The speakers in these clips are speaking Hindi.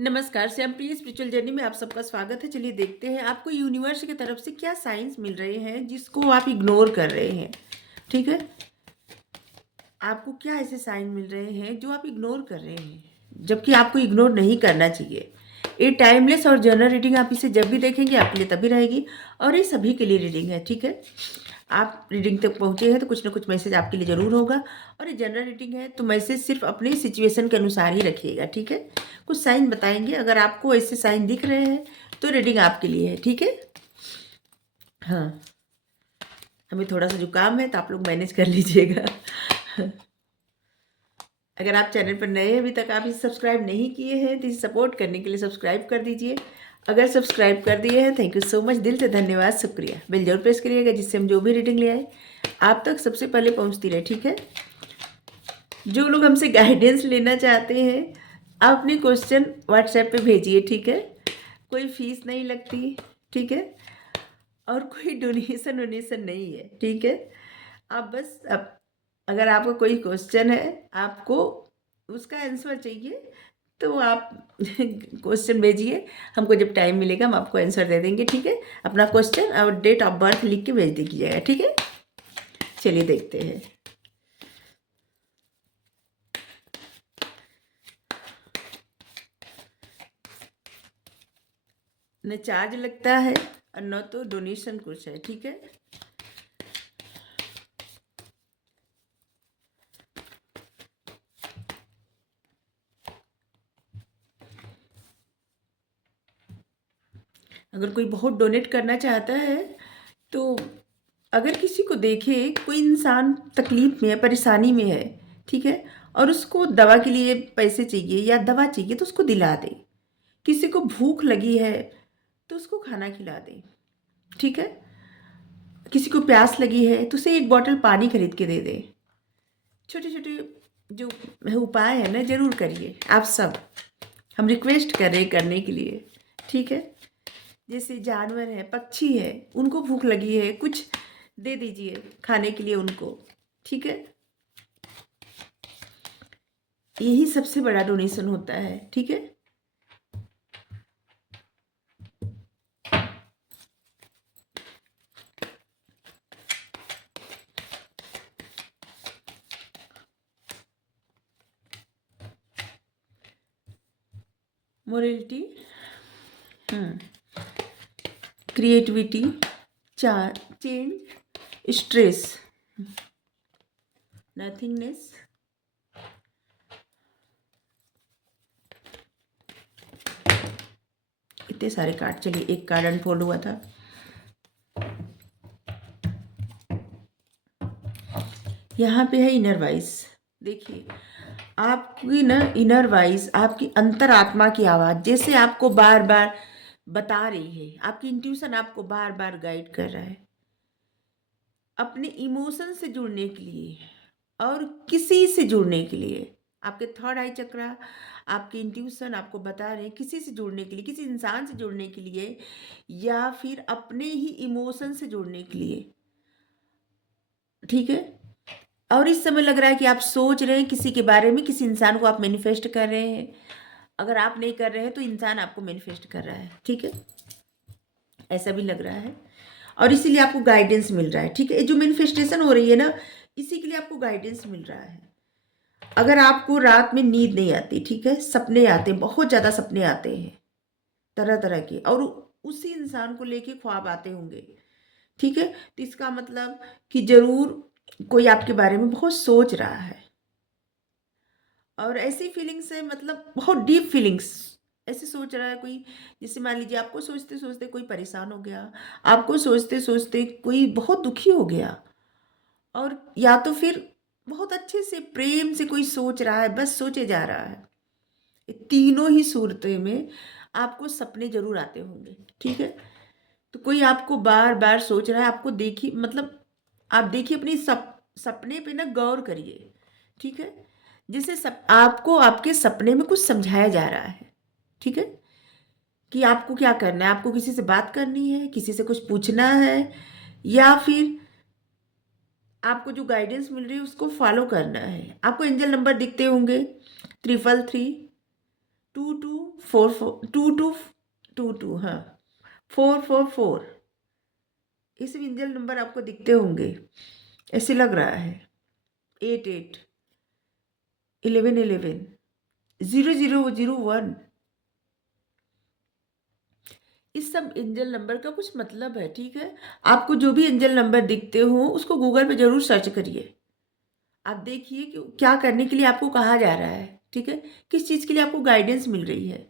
नमस्कार, श्यामप्रिय स्पिरिचुअल जर्नी में आप सबका स्वागत है। चलिए देखते हैं आपको यूनिवर्स की तरफ से क्या साइंस मिल रहे हैं जिसको आप इग्नोर कर रहे हैं। ठीक है, आपको क्या ऐसे साइन मिल रहे हैं जो आप इग्नोर कर रहे हैं जबकि आपको इग्नोर नहीं करना चाहिए। ये टाइमलेस और जनरल रीडिंग आप इसे जब भी देखेंगे आपके लिए तभी रहेगी और ये सभी के लिए रीडिंग है। ठीक है, आप रीडिंग तक पहुंचे हैं तो कुछ ना कुछ मैसेज आपके लिए ज़रूर होगा। और ये जनरल रीडिंग है तो मैसेज सिर्फ अपने सिचुएशन के अनुसार ही रखिएगा। ठीक है, कुछ साइन बताएंगे, अगर आपको ऐसे साइन दिख रहे हैं तो रीडिंग आपके लिए है। ठीक है, हाँ, हमें थोड़ा सा जुकाम है तो आप लोग मैनेज कर लीजिएगा। अगर आप चैनल पर नए अभी तक आप इसे सब्सक्राइब नहीं किए हैं तो इसे सपोर्ट करने के लिए सब्सक्राइब कर दीजिए। अगर सब्सक्राइब कर दिए हैं, थैंक यू सो मच, दिल से धन्यवाद, शुक्रिया। बेल जरूर प्रेस करिएगा जिससे हम जो भी रीडिंग ले आए आप तक सबसे पहले पहुंचती रहे। ठीक है, जो लोग हमसे गाइडेंस लेना चाहते हैं आप अपने क्वेश्चन व्हाट्सएप पे भेजिए। ठीक है, कोई फीस नहीं लगती। ठीक है, और कोई डोनेशन वोनेशन नहीं है। ठीक है, आप बस अगर आपको कोई क्वेश्चन है, आपको उसका आंसर चाहिए तो आप क्वेश्चन भेजिए, हमको जब टाइम मिलेगा हम आपको आंसर दे देंगे। ठीक है, अपना क्वेश्चन और डेट ऑफ बर्थ लिख के भेज दीजिएगा। ठीक है, चलिए देखते हैं। न चार्ज लगता है और न तो डोनेशन कुछ है। ठीक है, अगर कोई बहुत डोनेट करना चाहता है तो अगर किसी को देखे कोई इंसान तकलीफ में है, परेशानी में है, ठीक है, और उसको दवा के लिए पैसे चाहिए या दवा चाहिए तो उसको दिला दे। किसी को भूख लगी है तो उसको खाना खिला दे। ठीक है, किसी को प्यास लगी है तो उसे एक बोतल पानी खरीद के दे दे। छोटे छोटे जो उपाय है ना, जरूर करिए आप सब, हम रिक्वेस्ट कर रहे हैं करने के लिए। ठीक है, जैसे जानवर है, पक्षी है, उनको भूख लगी है, कुछ दे दीजिए खाने के लिए उनको। ठीक है, यही सबसे बड़ा डोनेशन होता है। ठीक है, मोरलिटी, क्रिएटिविटी, चार चेंज, स्ट्रेस, नथिंगनेस, इतने सारे कार्ड। चलिए एक कार्ड अनफोल्ड हुआ था। यहाँ पे है इनर वॉइस। देखिए आपकी ना इनर वॉइस, आपकी अंतरात्मा की आवाज़ जैसे आपको बार बार बता रही है, आपकी इंट्यूशन आपको बार बार गाइड कर रहा है अपने इमोशन से जुड़ने के लिए और किसी से जुड़ने के लिए। आपके थर्ड आई चक्रा, आपकी इंट्यूशन आपको बता रहे हैं किसी से जुड़ने के लिए, किसी इंसान से जुड़ने के लिए या फिर अपने ही इमोशन से जुड़ने के लिए। ठीक है, और इस समय लग रहा है कि आप सोच रहे हैं किसी के बारे में, किसी इंसान को आप मैनिफेस्ट कर रहे हैं। अगर आप नहीं कर रहे हैं तो इंसान आपको मैनिफेस्ट कर रहा है। ठीक है, ऐसा भी लग रहा है और इसीलिए आपको गाइडेंस मिल रहा है। ठीक है, जो मैनिफेस्टेशन हो रही है ना, इसी के लिए आपको गाइडेंस मिल रहा है। अगर आपको रात में नींद नहीं आती, ठीक है, सपने आते हैं, बहुत ज़्यादा सपने आते हैं तरह तरह के, और उसी इंसान को लेके ख्वाब आते होंगे। ठीक है, तो इसका मतलब कि जरूर कोई आपके बारे में बहुत सोच रहा है और ऐसी फीलिंग्स है, मतलब बहुत डीप फीलिंग्स, ऐसे सोच रहा है कोई। जैसे मान लीजिए आपको सोचते सोचते कोई परेशान हो गया, आपको सोचते सोचते कोई बहुत दुखी हो गया, और या तो फिर बहुत अच्छे से प्रेम से कोई सोच रहा है, बस सोचे जा रहा है। ये तीनों ही सूरतें में आपको सपने जरूर आते होंगे। ठीक है, तो कोई आपको बार बार सोच रहा है, आपको देखिए, मतलब आप देखिए अपनी सपने पे ना गौर करिए। ठीक है, जैसे आपको आपके सपने में कुछ समझाया जा रहा है। ठीक है, कि आपको क्या करना है, आपको किसी से बात करनी है, किसी से कुछ पूछना है, या फिर आपको जो गाइडेंस मिल रही है उसको फॉलो करना है। आपको एंजल नंबर दिखते होंगे 333, 2244 हाँ 444 ये सब एंजल नंबर आपको दिखते होंगे, ऐसे लग रहा है। 88 1111 0001 इस सब एंजल नंबर का कुछ मतलब है, ठीक है। आपको जो भी एंजल नंबर दिखते हो उसको गूगल पे जरूर सर्च करिए। आप देखिए कि क्या करने के लिए आपको कहा जा रहा है, ठीक है, किस चीज़ के लिए आपको गाइडेंस मिल रही है।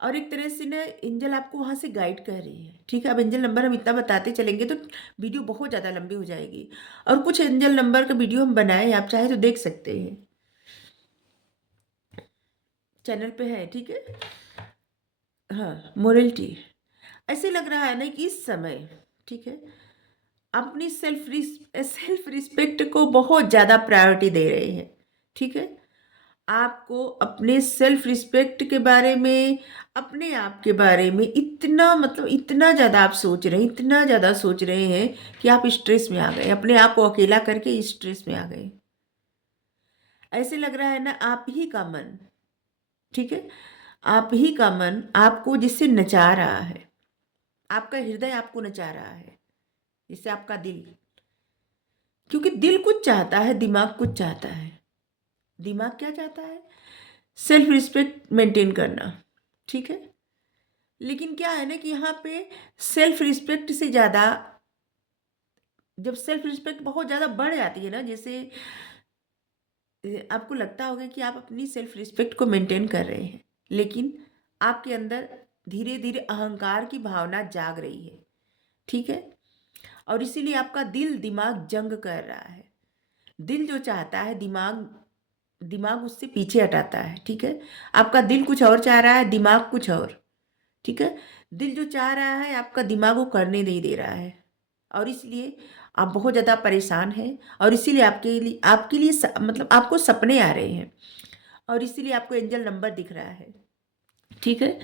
और एक तरह से ना एंजल आपको वहाँ से गाइड कर रही है, ठीक है। अब एंजल नंबर हम इतना बताते चलेंगे तो वीडियो बहुत ज़्यादा लंबी हो जाएगी। और कुछ एंजल नंबर का वीडियो हम बनाए, आप चाहे तो देख सकते हैं, चैनल पे है, ठीक है। हाँ, मोरलिटी ऐसे लग रहा है ना कि इस समय, ठीक है, अपनी सेल्फ रिस्पेक्ट को बहुत ज़्यादा प्रायोरिटी दे रहे हैं, ठीक है। आपको अपने सेल्फ रिस्पेक्ट के बारे में, अपने आप के बारे में इतना मतलब इतना ज़्यादा आप सोच रहे हैं, इतना ज़्यादा सोच रहे हैं कि आप स्ट्रेस में आ गए, अपने आप को अकेला करके स्ट्रेस में आ गए। ऐसे लग रहा है ना आप ही का मन, ठीक है, आप ही का मन आपको जिससे नचा रहा है, आपका हृदय आपको नचा रहा है, जिससे आपका दिल, क्योंकि दिल कुछ चाहता है, दिमाग कुछ चाहता है। दिमाग क्या चाहता है? सेल्फ रिस्पेक्ट मेंटेन करना, ठीक है। लेकिन क्या है ना कि यहाँ पे सेल्फ रिस्पेक्ट से ज़्यादा, जब सेल्फ रिस्पेक्ट बहुत ज़्यादा बढ़ जाती है ना, जैसे आपको लगता होगा कि आप अपनी सेल्फ रिस्पेक्ट को मेंटेन कर रहे हैं, लेकिन आपके अंदर धीरे धीरे अहंकार की भावना जाग रही है, ठीक है। और इसीलिए आपका दिल दिमाग जंग कर रहा है। दिल जो चाहता है, दिमाग दिमाग उससे पीछे हटाता है, ठीक है। आपका दिल कुछ और चाह रहा है, दिमाग कुछ और, ठीक है। दिल जो चाह रहा है आपका दिमाग वो करने नहीं दे रहा है, और इसलिए आप बहुत ज़्यादा परेशान हैं। और इसीलिए आपके लिए मतलब आपको सपने आ रहे हैं, और इसीलिए आपको एंजल नंबर दिख रहा है, ठीक है।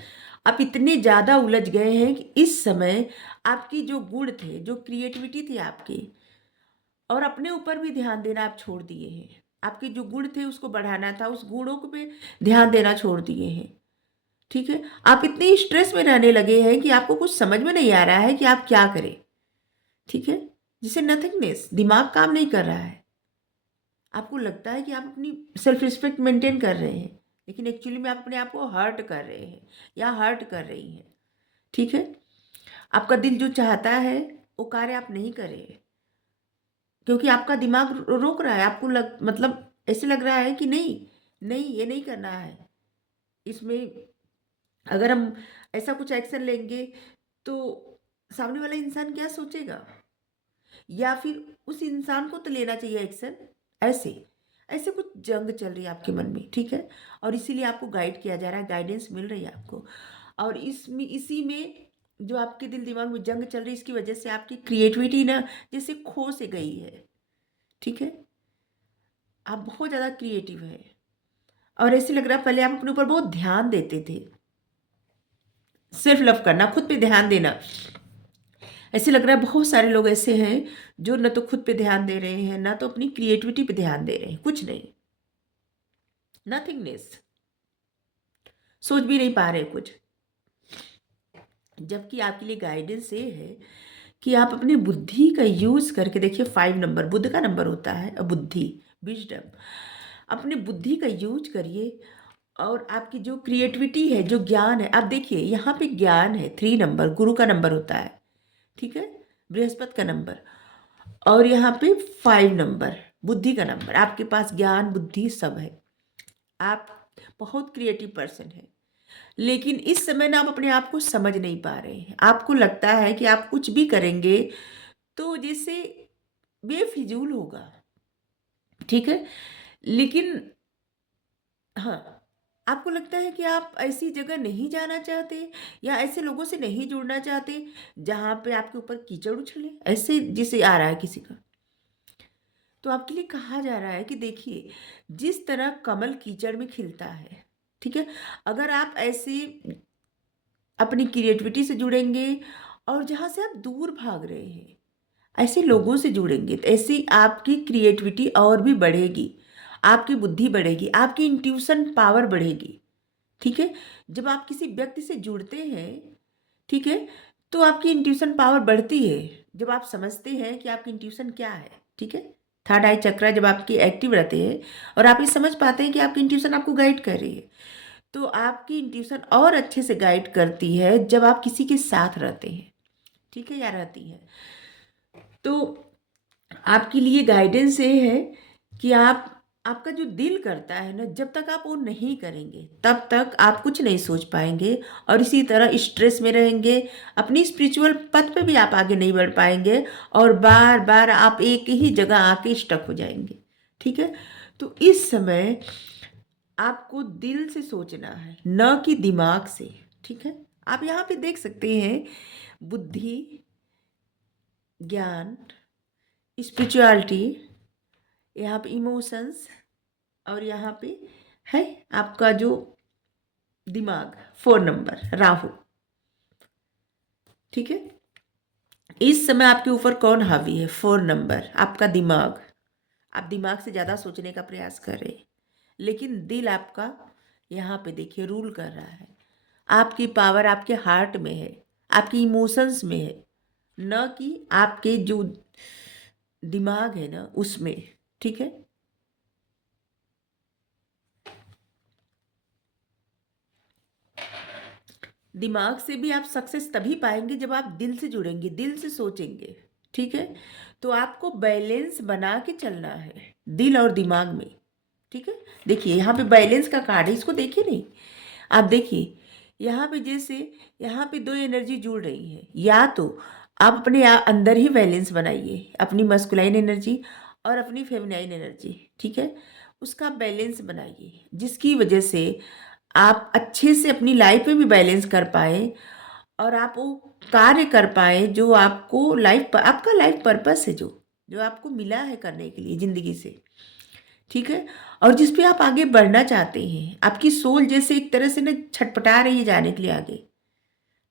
आप इतने ज़्यादा उलझ गए हैं कि इस समय आपकी जो गुण थे, जो क्रिएटिविटी थी आपकी, और अपने ऊपर भी ध्यान देना आप छोड़ दिए हैं। आपके जो गुण थे उसको बढ़ाना था, उस गुणों को पे ध्यान देना छोड़ दिए हैं, ठीक है। आप इतने स्ट्रेस में रहने लगे हैं कि आपको कुछ समझ में नहीं आ रहा है कि आप क्या करें, ठीक है। जिसे नथिंगनेस, दिमाग काम नहीं कर रहा है। आपको लगता है कि आप अपनी सेल्फ रिस्पेक्ट मेंटेन कर रहे हैं, लेकिन एक्चुअली में आप अपने आप को हर्ट कर रहे हैं या हर्ट कर रही हैं, ठीक है। आपका दिल जो चाहता है वो कार्य आप नहीं कर रहे हैं, क्योंकि आपका दिमाग रोक रहा है। आपको मतलब ऐसे लग रहा है कि नहीं, नहीं ये नहीं करना है। इसमें अगर हम ऐसा कुछ एक्शन लेंगे तो सामने वाला इंसान क्या सोचेगा, या फिर उस इंसान को तो लेना चाहिए एक्शन। ऐसे ऐसे कुछ जंग चल रही है आपके मन में, ठीक है। और इसीलिए आपको गाइड किया जा रहा है, गाइडेंस मिल रही है आपको। और इसमें इसी में जो आपके दिल दिमाग में जंग चल रही है, इसकी वजह से आपकी क्रिएटिविटी ना जैसे खो से गई है, ठीक है। आप बहुत ज़्यादा क्रिएटिव है, और ऐसे लग रहा है पहले आप अपने ऊपर बहुत ध्यान देते थे। सेल्फ लव करना, खुद पे ध्यान देना, ऐसे लग रहा है बहुत सारे लोग ऐसे हैं जो न तो खुद पे ध्यान दे रहे हैं, ना तो अपनी क्रिएटिविटी पे ध्यान दे रहे हैं, कुछ नहीं, नथिंगनेस, सोच भी नहीं पा रहे कुछ। जबकि आपके लिए गाइडेंस ये है कि आप अपनी बुद्धि का यूज करके देखिए, 5 नंबर बुद्ध का नंबर होता है, और बुद्धि, विजडम, अपनी बुद्धि का यूज करिए। और आपकी जो क्रिएटिविटी है, जो ज्ञान है, आप देखिए यहाँ पे ज्ञान है, 3 नंबर गुरु का नंबर होता है, ठीक है, बृहस्पति का नंबर। और यहाँ पे 5 नंबर बुद्धि का नंबर, आपके पास ज्ञान बुद्धि सब है, आप बहुत क्रिएटिव पर्सन है। लेकिन इस समय ना आप अपने आप को समझ नहीं पा रहे हैं। आपको लगता है कि आप कुछ भी करेंगे तो जैसे बेफिजूल होगा, ठीक है। लेकिन हाँ, आपको लगता है कि आप ऐसी जगह नहीं जाना चाहते, या ऐसे लोगों से नहीं जुड़ना चाहते जहाँ पे आपके ऊपर कीचड़ उछले, ऐसे जिसे आ रहा है किसी का। तो आपके लिए कहा जा रहा है कि देखिए, जिस तरह कमल कीचड़ में खिलता है, ठीक है, अगर आप ऐसे अपनी क्रिएटिविटी से जुड़ेंगे, और जहाँ से आप दूर भाग रहे हैं ऐसे लोगों से जुड़ेंगे, तो ऐसी आपकी क्रिएटिविटी और भी बढ़ेगी, आपकी बुद्धि बढ़ेगी, आपकी इंट्यूशन पावर बढ़ेगी, ठीक है। जब आप किसी व्यक्ति से जुड़ते हैं, ठीक है, तो आपकी इंट्यूशन पावर बढ़ती है जब आप समझते हैं कि आपकी इंट्यूशन क्या है, ठीक है। थर्ड आई चक्रा जब आपकी एक्टिव रहते हैं और आप ये समझ पाते हैं कि आपकी इंट्यूशन आपको गाइड कर रही है, तो आपकी इंट्यूशन और अच्छे से गाइड करती है जब आप किसी के साथ रहते हैं, ठीक है, या रहती है। तो आपके लिए गाइडेंस ये है कि आपका जो दिल करता है ना, जब तक आप वो नहीं करेंगे तब तक आप कुछ नहीं सोच पाएंगे और इसी तरह स्ट्रेस में रहेंगे। अपनी स्पिरिचुअल पथ पे भी आप आगे नहीं बढ़ पाएंगे और बार बार आप एक ही जगह आके स्टक हो जाएंगे, ठीक है। तो इस समय आपको दिल से सोचना है, न कि दिमाग से, ठीक है। आप यहाँ पे देख सकते हैं बुद्धि, ज्ञान, स्पिरिचुअलिटी, यहाँ पे इमोशंस, और यहाँ पे है आपका जो दिमाग, 4 नंबर राहु, ठीक है। इस समय आपके ऊपर कौन हावी है? 4 नंबर आपका दिमाग। आप दिमाग से ज़्यादा सोचने का प्रयास कर रहे हैं, लेकिन दिल आपका यहाँ पे देखिए रूल कर रहा है। आपकी पावर आपके हार्ट में है, आपकी इमोशंस में है, न कि आपके जो दिमाग है ना उसमें, ठीक है। दिमाग से भी आप सक्सेस तभी पाएंगे जब आप दिल से जुड़ेंगे, दिल से सोचेंगे, ठीक है। तो आपको बैलेंस बना के चलना है दिल और दिमाग में, ठीक है। देखिए यहाँ पे बैलेंस का कार्ड है, इसको देखिए नहीं, आप देखिए यहाँ पे जैसे यहाँ पे दो एनर्जी जुड़ रही है, या तो आप अपने अंदर ही बैलेंस बनाइए, अपनी मस्कुलाइन एनर्जी और अपनी फेमिनाइन एनर्जी, ठीक है, उसका बैलेंस बनाइए, जिसकी वजह से आप अच्छे से अपनी लाइफ में भी बैलेंस कर पाए और आप वो कार्य कर पाए जो आपको आपका लाइफ पर्पस है, जो जो आपको मिला है करने के लिए ज़िंदगी से, ठीक है। और जिस पे आप आगे बढ़ना चाहते हैं, आपकी सोल जैसे एक तरह से ना छटपटा रही है जाने के लिए आगे,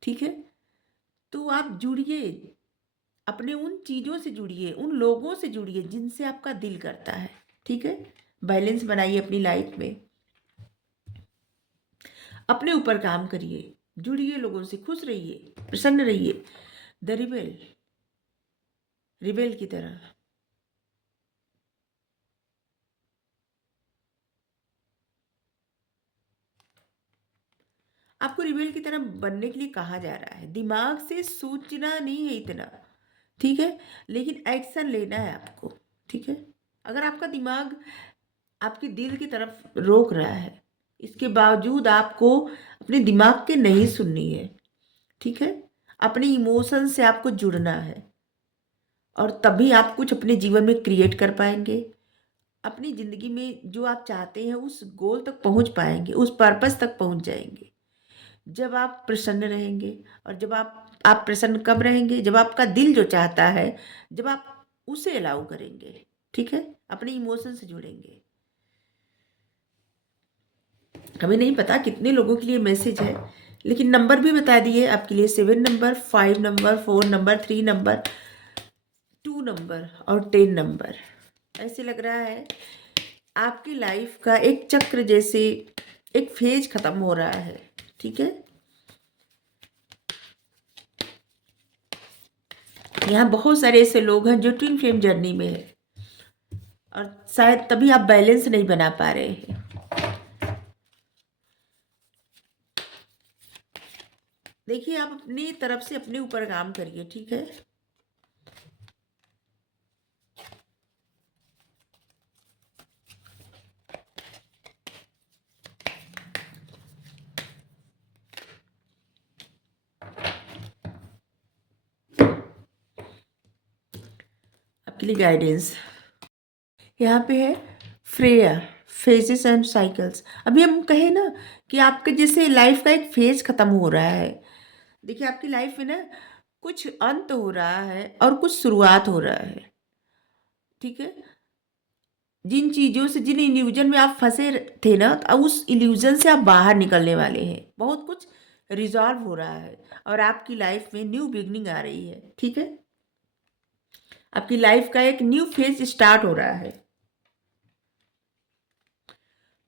ठीक है। तो आप जुड़िए, अपने उन चीज़ों से जुड़िए, उन लोगों से जुड़िए जिनसे आपका दिल करता है, ठीक है। बैलेंस बनाइए अपनी लाइफ में, अपने ऊपर काम करिए, जुड़िए लोगों से, खुश रहिए, प्रसन्न रहिए, द रिबेल, रिबेल की तरह। आपको रिबेल की तरह बनने के लिए कहा जा रहा है, दिमाग से सोचना नहीं है इतना, ठीक है, लेकिन एक्शन लेना है आपको, ठीक है। अगर आपका दिमाग आपके दिल की तरफ रोक रहा है, इसके बावजूद आपको अपने दिमाग के नहीं सुननी है, ठीक है। अपने इमोशन से आपको जुड़ना है और तभी आप कुछ अपने जीवन में क्रिएट कर पाएंगे, अपनी ज़िंदगी में जो आप चाहते हैं उस गोल तक पहुंच पाएंगे, उस पर्पस तक पहुंच जाएंगे जब आप प्रसन्न रहेंगे। और जब आप प्रसन्न कब रहेंगे? जब आपका दिल जो चाहता है, जब आप उसे अलाउ करेंगे, ठीक है, अपने इमोशन से जुड़ेंगे। हमें नहीं पता कितने लोगों के लिए मैसेज है, लेकिन नंबर भी बता दिए आपके लिए, 7 number, 5 number, 4 number, 3 number, 2 number और 10 नंबर। ऐसे लग रहा है आपकी लाइफ का एक चक्र जैसे एक फेज खत्म हो रहा है, ठीक है। यहाँ बहुत सारे ऐसे लोग हैं जो ट्विन फ्लेम जर्नी में है और शायद तभी आप बैलेंस नहीं बना पा रहे हैं। देखिए आप अपनी तरफ से अपने ऊपर काम करिए, ठीक है। आपके लिए गाइडेंस यहाँ पे है, फ्रेया, फेजेस एंड साइकिल्स। अभी हम कहें ना कि आपके जैसे लाइफ का एक फेज खत्म हो रहा है। देखिए आपकी लाइफ में ना कुछ अंत हो रहा है और कुछ शुरुआत हो रहा है, ठीक है। जिन चीज़ों से, जिन इल्यूजन में आप फंसे थे ना, तो अब उस इल्यूजन से आप बाहर निकलने वाले हैं। बहुत कुछ रिजॉल्व हो रहा है और आपकी लाइफ में न्यू बिगनिंग आ रही है, ठीक है। आपकी लाइफ का एक न्यू फेज स्टार्ट हो रहा है।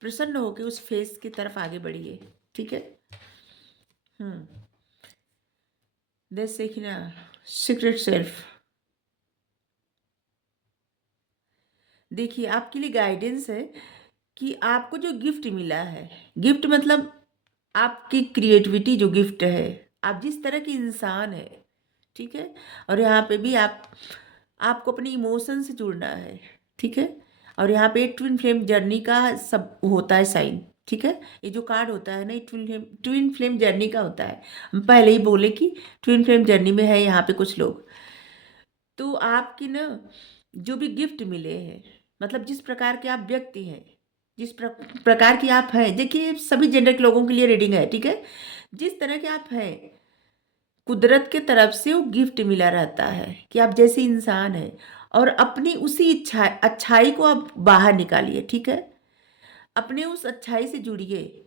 प्रसन्न होकर उस फेज की तरफ आगे बढ़िए। ठीक है। देश देखना सीक्रेट सेल्फ। देखिए आपके लिए गाइडेंस है कि आपको जो गिफ्ट मिला है, गिफ्ट मतलब आपकी क्रिएटिविटी जो गिफ्ट है, आप जिस तरह के इंसान है, ठीक है। और यहाँ पे भी आपको अपने इमोशन से जुड़ना है, ठीक है। और यहाँ पे ट्विन फ्लेम जर्नी का सब होता है साइन, ठीक है। ये जो कार्ड होता है ना, ये ट्विन फ्लेम जर्नी का होता है। हम पहले ही बोले कि ट्विन फ्लेम जर्नी में है यहाँ पे कुछ लोग। तो आपकी ना जो भी गिफ्ट मिले हैं, मतलब जिस प्रकार के आप व्यक्ति हैं, जिस प्रकार की आप हैं, देखिए सभी जेंडर के लोगों के लिए रीडिंग है, ठीक है। जिस तरह के आप हैं, कुदरत के तरफ से वो गिफ्ट मिला रहता है कि आप जैसे इंसान हैं, और अपनी उसी इच्छा अच्छाई को आप बाहर निकालिए, ठीक है। अपने उस अच्छाई से जुड़िए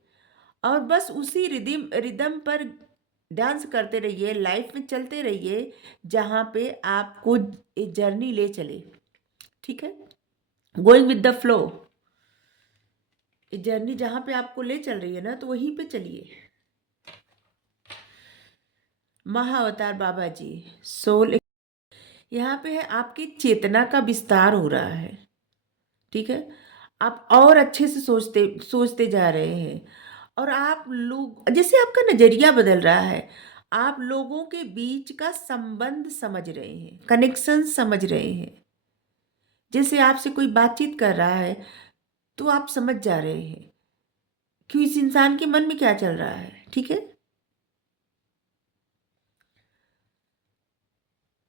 और बस उसी रिदम रिदम पर डांस करते रहिए, लाइफ में चलते रहिए जहाँ पे आपको एक जर्नी ले चले, ठीक है। गोइंग विद द फ्लो, ये जर्नी जहाँ पे आपको ले चल रही है ना, तो वहीं पे चलिए। महाअवतार बाबा जी, सोल यहाँ पे है, आपकी चेतना का विस्तार हो रहा है, ठीक है। आप और अच्छे से सोचते सोचते जा रहे हैं, और आप लोग जैसे आपका नजरिया बदल रहा है, आप लोगों के बीच का संबंध समझ रहे हैं, कनेक्शन समझ रहे हैं। जैसे आपसे कोई बातचीत कर रहा है तो आप समझ जा रहे हैं कि इस इंसान के मन में क्या चल रहा है, ठीक है।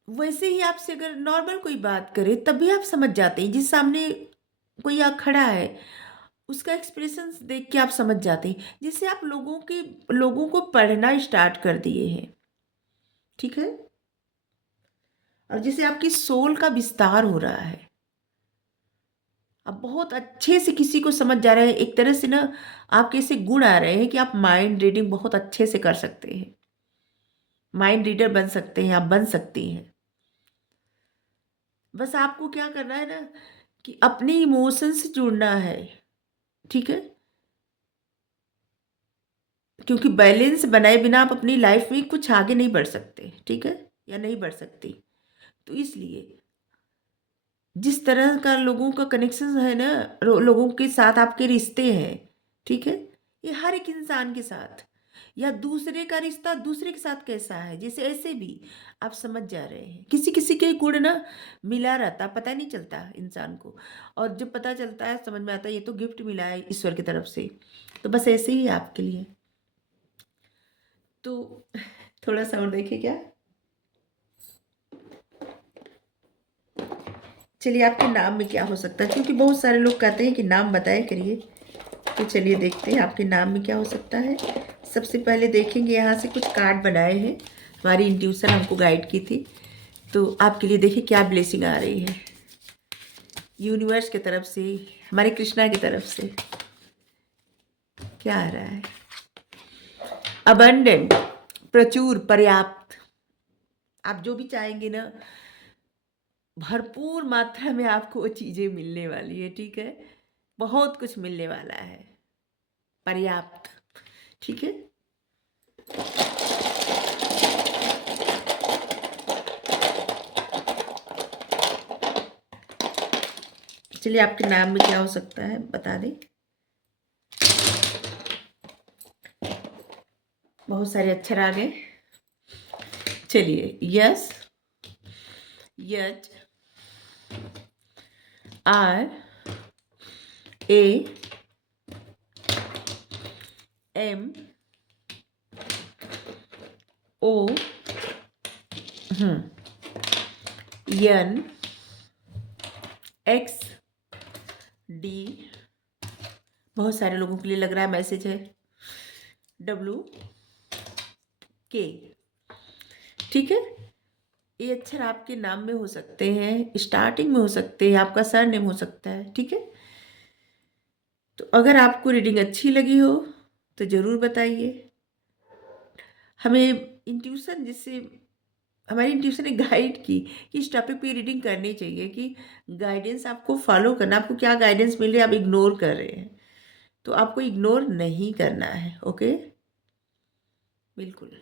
वैसे ही आपसे अगर नॉर्मल कोई बात करे तब भी आप समझ जाते हैं, जिस सामने कोई खड़ा है उसका एक्सप्रेशन देख के आप समझ जाते हैं। जिससे आप लोगों को पढ़ना स्टार्ट कर दिए हैं, ठीक है। और जिसे आपकी सोल का विस्तार हो रहा है, आप बहुत अच्छे से किसी को समझ जा रहे हैं। एक तरह से ना आपके ऐसे गुण आ रहे हैं कि आप माइंड रीडिंग बहुत अच्छे से कर सकते हैं, माइंड रीडर बन सकते हैं, आप बन सकती हैं। बस आपको क्या करना है ना कि अपने इमोशन से जुड़ना है, ठीक है। क्योंकि बैलेंस बनाए बिना आप अपनी लाइफ में कुछ आगे नहीं बढ़ सकते, ठीक है, या नहीं बढ़ सकती। तो इसलिए जिस तरह का लोगों का कनेक्शन है ना, लोगों के साथ आपके रिश्ते हैं, ठीक है। ये हर एक इंसान के साथ, या दूसरे का रिश्ता दूसरे के साथ कैसा है, जैसे ऐसे भी आप समझ जा रहे हैं। किसी किसी के गुण ना मिला रहता, पता नहीं चलता इंसान को, और जब पता चलता है समझ में आता है ये तो गिफ्ट मिला है ईश्वर की तरफ से। तो बस ऐसे ही है आपके लिए। तो थोड़ा सा और देखिए क्या। चलिए आपके नाम में क्या हो सकता है, क्योंकि बहुत सारे लोग कहते हैं कि नाम बताया करिए। तो चलिए देखते हैं आपके नाम में क्या हो सकता है। सबसे पहले देखेंगे, यहाँ से कुछ कार्ड बनाए हैं, हमारी इंट्यूशन हमको गाइड की थी। तो आपके लिए देखिए क्या ब्लेसिंग आ रही है यूनिवर्स की तरफ से, हमारे कृष्णा की तरफ से क्या आ रहा है। अबंडेंट, प्रचुर, पर्याप्त। आप जो भी चाहेंगे ना, भरपूर मात्रा में आपको वो चीज़ें मिलने वाली है, ठीक है। बहुत कुछ मिलने वाला है, पर्याप्त, ठीक है। चलिए आपके नाम में क्या हो सकता है बता दें। बहुत सारे अक्षर आ गए। चलिए, S, H, R, A, M, O, N, X, D, बहुत सारे लोगों के लिए लग रहा है मैसेज है, डब्ल्यू, के, ठीक है। ये अक्षर आपके नाम में हो सकते हैं, स्टार्टिंग में हो सकते हैं, आपका सरनेम हो सकता है, ठीक है। तो अगर आपको रीडिंग अच्छी लगी हो तो ज़रूर बताइए। हमें इंट्यूशन, जिससे हमारी इंट्यूशन ने गाइड की कि इस टॉपिक पे रीडिंग करनी चाहिए, कि गाइडेंस आपको फॉलो करना, आपको क्या गाइडेंस मिल रही है आप इग्नोर कर रहे हैं। तो आपको इग्नोर नहीं करना है, ओके? बिल्कुल।